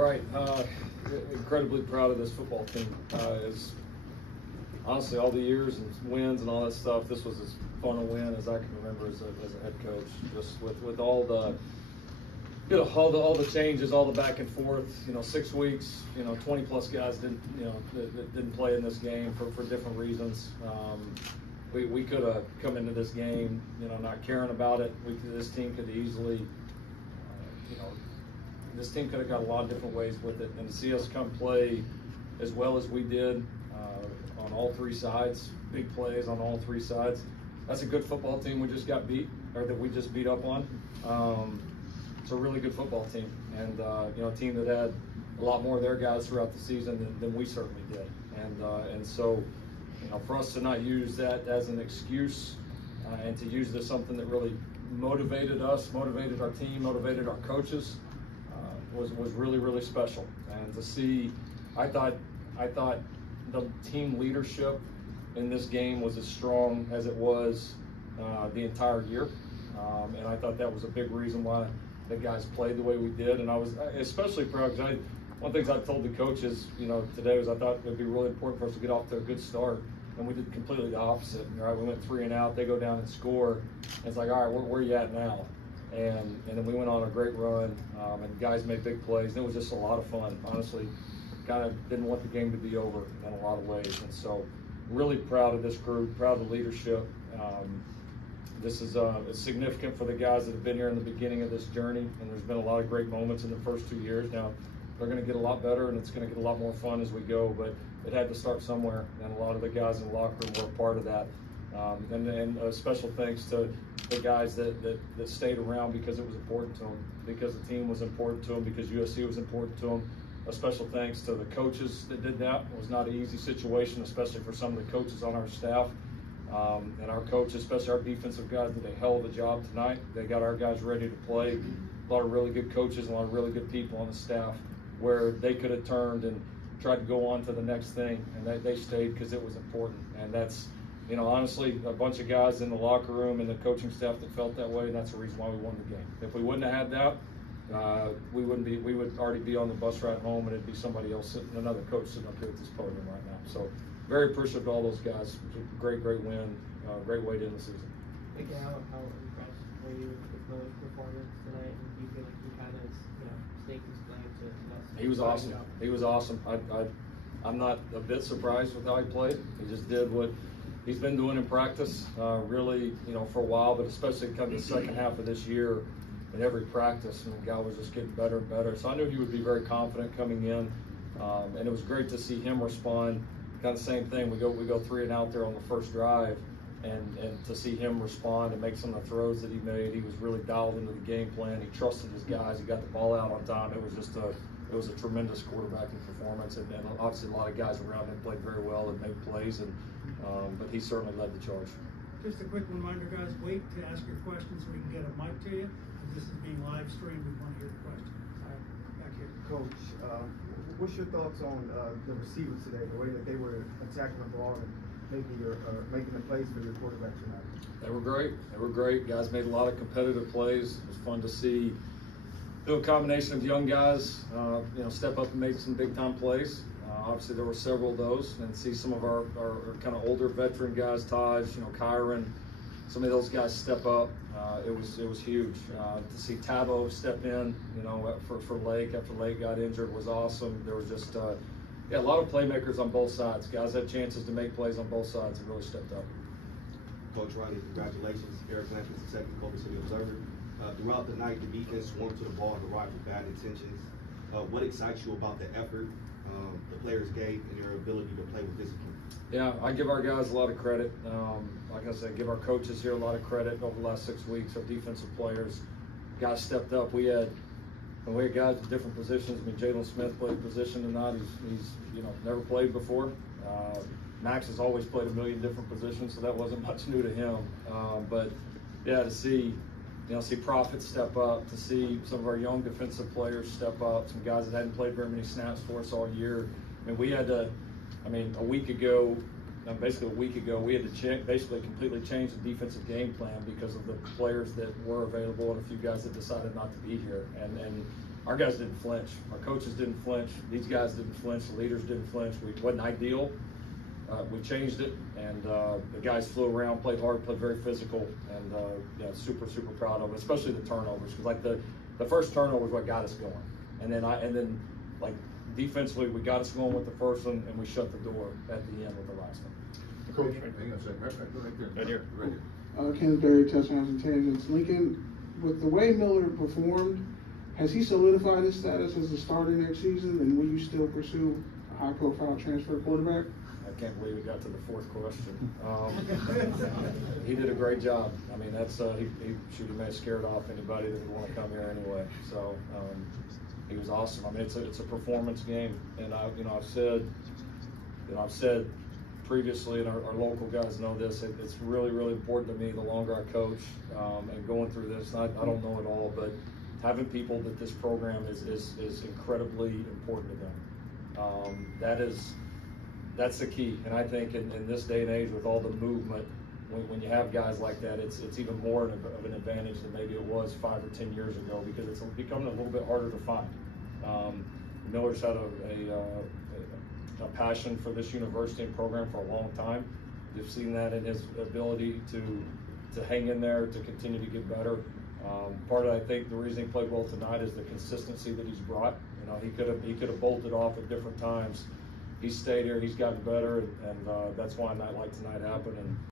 All right, incredibly proud of this football team. Is honestly all the years and wins and all that stuff. This was as fun a win as I can remember as a head coach. Just with all the all the changes, all the back and forth. 6 weeks. 20 plus guys didn't play in this game for different reasons. We could have come into this game, not caring about it. This team could easily, this team could have got a lot of different ways with it, and to see us come play as well as we did on all three sides, big plays on all three sides. That's a good football team we just got beat, or that we just beat up on. It's a really good football team, and a team that had a lot more of their guys throughout the season than we certainly did, and so for us to not use that as an excuse and to use it as something that really motivated us, motivated our team, motivated our coaches. Was really special, and to see, I thought the team leadership in this game was as strong as it was the entire year, and I thought that was a big reason why the guys played the way we did. And I was especially proud because one of the things I told the coaches today was I thought it would be really important for us to get off to a good start, and we did completely the opposite. Right, we went 3 and out, they go down and score, and it's like, all right, where are you at now? And then we went on a great run, and guys made big plays, and it was just a lot of fun. Honestly, kind of didn't want the game to be over in a lot of ways, and so really proud of this group, proud of the leadership. This is significant for the guys that have been here in the beginning of this journey, and there's been a lot of great moments in the first 2 years. Now they're going to get a lot better, and it's going to get a lot more fun as we go, but it had to start somewhere, and a lot of the guys in the locker room were a part of that. And a special thanks to the guys that stayed around because it was important to them, because the team was important to them, because USC was important to them. A special thanks to the coaches that did that. It was not an easy situation, especially for some of the coaches on our staff. And our coaches, especially our defensive guys, did a hell of a job tonight. They got our guys ready to play. A lot of really good coaches, a lot of really good people on the staff where they could have turned and tried to go on to the next thing, and they stayed because it was important. And that's, honestly, a bunch of guys in the locker room and the coaching staff that felt that way, and that's the reason why we won the game. If we wouldn't have had that, we would already be on the bus ride home, and it'd be somebody else another coach sitting up here at this podium right now. So very appreciative of all those guys. Great win, great way to end the season. How impressed were you with Mo's performance tonight? And do you feel like he kind of staked his claim to us? He was awesome. He was awesome. I'm not a bit surprised with how he played. He just did what he's been doing in practice, really, for a while, but especially kind of the second half of this year in every practice, and the guy was just getting better and better. So I knew he would be very confident coming in, and it was great to see him respond. Kind of the same thing. We go 3 and out there on the first drive, and to see him respond and make some of the throws that he made, he was really dialed into the game plan. He trusted his guys. He got the ball out on time. It was just it was a tremendous quarterbacking performance, and obviously a lot of guys around him played very well and made plays, but he certainly led the charge. Just a quick reminder, guys, wait to ask your questions so we can get a mic to you. This is being live streamed. We want to hear the questions. Back here. Coach, what's your thoughts on the receivers today, the way that they were attacking the ball and making the plays for your quarterback tonight? They were great. They were great. Guys made a lot of competitive plays. It was fun to see a combination of young guys, step up and make some big-time plays. Obviously, there were several of those, and see some of our kind of older veteran guys, Taj, Kyron, some of those guys step up. It was huge. To see Tabo step in, for Lake after Lake got injured was awesome. There was just a lot of playmakers on both sides. Guys had chances to make plays on both sides and really stepped up. Coach Riley, congratulations. Eric Lampkin, second Culver City Observer. Throughout the night, the defense swarmed to the ball and arrived with bad intentions. What excites you about the effort the players gave and their ability to play with discipline? Yeah, I give our guys a lot of credit. Like I said, give our coaches here a lot of credit over the last 6 weeks. Our defensive players, guys stepped up. We had guys in different positions. I mean, Jalen Smith played a position tonight. He's never played before. Max has always played a million different positions, so that wasn't much new to him. But yeah, to see Prophet step up, to see some of our young defensive players step up, some guys that hadn't played very many snaps for us all year. I mean, we had to, a week ago, basically a week ago, we had to basically completely change the defensive game plan because of the players that were available and a few guys that decided not to be here. And our guys didn't flinch. Our coaches didn't flinch. These guys didn't flinch. The leaders didn't flinch. It wasn't ideal. We changed it, and the guys flew around, played hard, played very physical, and super proud of it, especially the turnovers. Because like the first turnover is what got us going, and then like defensively we got us going with the first one, and we shut the door at the end with the last one. Coach, hang on a second, right here. Kingsbury, touchdowns and tangents. Lincoln, with the way Miller performed, has he solidified his status as a starter next season, and will you still pursue a high-profile transfer quarterback? I can't believe we got to the fourth question. He did a great job. I mean, that's he may have scared off anybody that would want to come here anyway. So he was awesome. I mean, it's a performance game, and I've said previously, and our local guys know this. It's really important to me. The longer I coach and going through this, I don't know it all, but having people that this program is incredibly important to them. That's the key. And I think in this day and age with all the movement, when you have guys like that, it's even more of an advantage than maybe it was 5 or 10 years ago, because it's becoming a little bit harder to find. Miller's had a passion for this university and program for a long time. You've seen that in his ability to hang in there, to continue to get better. Part of, I think, the reason he played well tonight is the consistency that he's brought. He could have bolted off at different times. He's stayed here, he's gotten better, and that's why a night like tonight happened. And